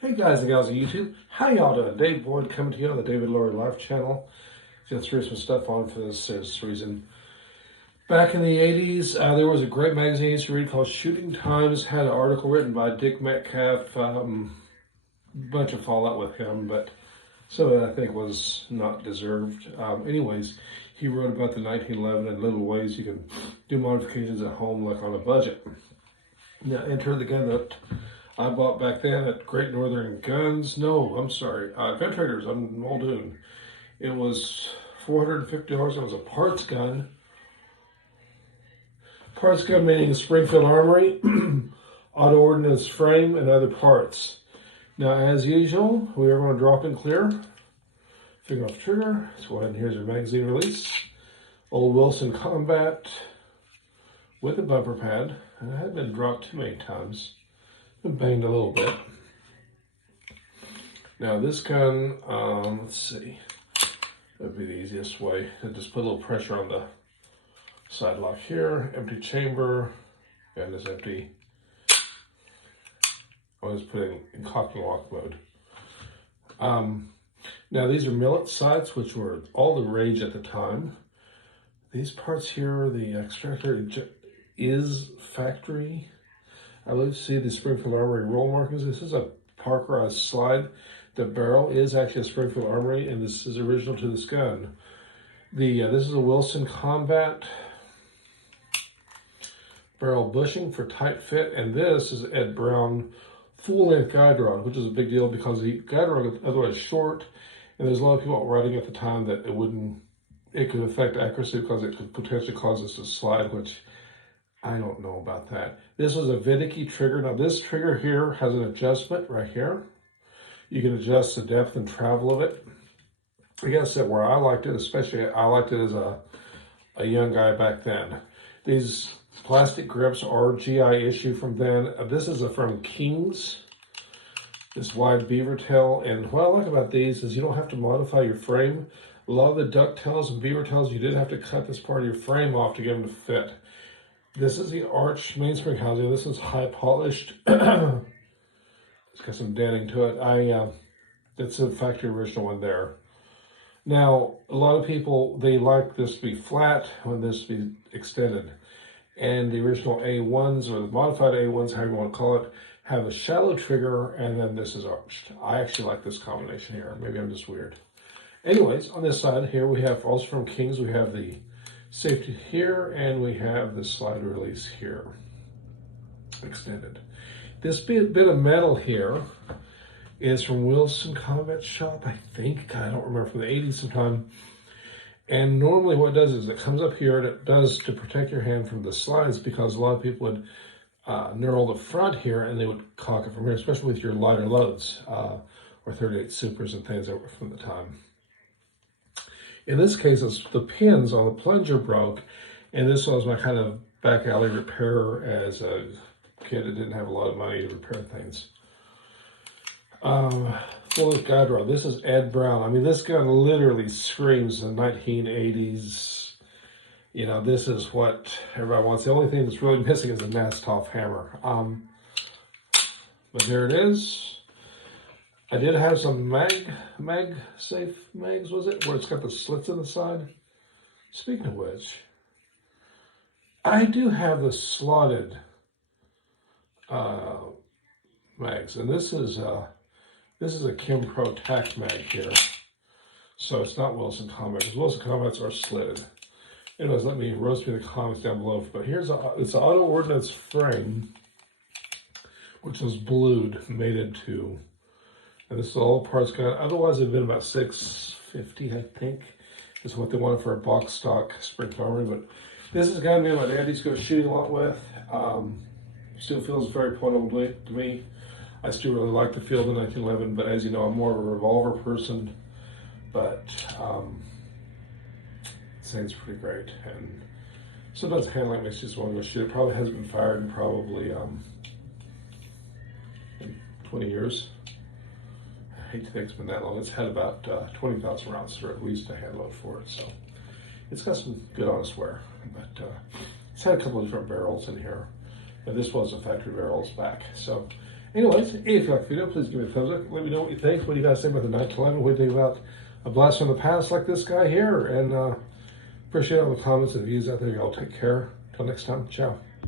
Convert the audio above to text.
Hey guys and gals on YouTube, how y'all doing? Dave Boyd coming to you on the David-Laurie-Life channel. Just threw some stuff on for this reason. Back in the 80s, there was a great magazine I used to read called Shooting Times. Had an article written by Dick Metcalf. Bunch of fallout with him, but some of it I think was not deserved. Anyways, he wrote about the 1911 and little ways you can do modifications at home, like on a budget. Now, enter the gun that I bought back then at Great Northern Guns. No, I'm sorry, Gun Traders on Muldoon. It was $450. It was a parts gun. Parts gun meaning Springfield Armory, auto ordnance frame, and other parts. Now, as usual, we are going to drop in clear. Finger off trigger. Let's go ahead and here's your magazine release. Old Wilson Combat with a bumper pad. And it had been dropped too many times. Been banged a little bit. Now this gun, let's see. That'd be the easiest way. Just put a little pressure on the side lock here. Empty chamber. And it's empty. I was putting in cock and lock mode. Now these are millet sights, which were all the rage at the time. These parts here, the extractor is factory. I love to see the Springfield Armory roll markings. This is a Parkerized slide. The barrel is actually a Springfield Armory, and this is original to this gun. This is a Wilson Combat barrel bushing for tight fit, and this is Ed Brown full-length guide rod, which is a big deal because the guide rod is otherwise short, and there's a lot of people writing at the time that it could affect accuracy because it could potentially cause us to slide, which I don't know about that. This was a Vidicky trigger. Now this trigger here has an adjustment right here. You can adjust the depth and travel of it. I guess that where I liked it, especially I liked it as a young guy back then. These plastic grips are GI issue from then. This is from King's. This wide beaver tail. And what I like about these is you don't have to modify your frame. A lot of the ducktails and beaver tails, you did have to cut this part of your frame off to get them to fit. This is the arch mainspring housing. This is high polished. It's got some denting to it. It's a factory original one there. Now, a lot of people, they like this to be flat when this to be extended. And the original A1s, or the modified A1s, however you want to call it, have a shallow trigger, and then this is arched. I actually like this combination here. Maybe I'm just weird. Anyways, on this side here, we have, also from King's, we have the safety here, and we have the slide release here, extended. This bit of metal here is from Wilson Combat Shop, I think. I don't remember, from the 80s sometime. And normally what it does is it comes up here, and it does to protect your hand from the slides, because a lot of people would knurl the front here, and they would cock it from here, especially with your lighter loads, or 38 Supers and things that were from the time. In this case, it's the pins on the plunger broke, and this was my kind of back alley repair as a kid that didn't have a lot of money to repair things. Full guide rod. This is Ed Brown. I mean, this gun literally screams the 1980s. You know, this is what everybody wants. The only thing that's really missing is a Nastoff hammer. But there it is. I did have some MagSafe mags, was it? Where it's got the slits in the side. Speaking of which, I do have the slotted mags, and this is a Kim Pro Tac mag here. So it's not Wilson Combat, because Wilson Combats are slitted. Anyways, let me roast me the comments down below. But here's it's an auto ordnance frame, which was blued, mated to. And this is all parts gun. Otherwise, it'd been about $650, I think, is what they wanted for a box stock Springfield Armory. But this is a gun me and my dad used to go shooting a lot with. Still feels very pointable to me. I still really like the feel of the 1911, but as you know, I'm more of a revolver person. But this thing's pretty great. And sometimes handling makes you just want to go shoot. It probably hasn't been fired in probably 20 years. I hate to think it's been that long. It's had about 20,000 rounds, or at least a hand load for it. So it's got some good honest wear. But it's had a couple of different barrels in here. And this was a factory barrels back. So Anyways, hey, if you like the video, please give me a thumbs up. Let me know what you think. What do you guys think about the 1911? What do you think about a blast from the past like this guy here? And appreciate all the comments and views out there. Y'all take care. Till next time. Ciao.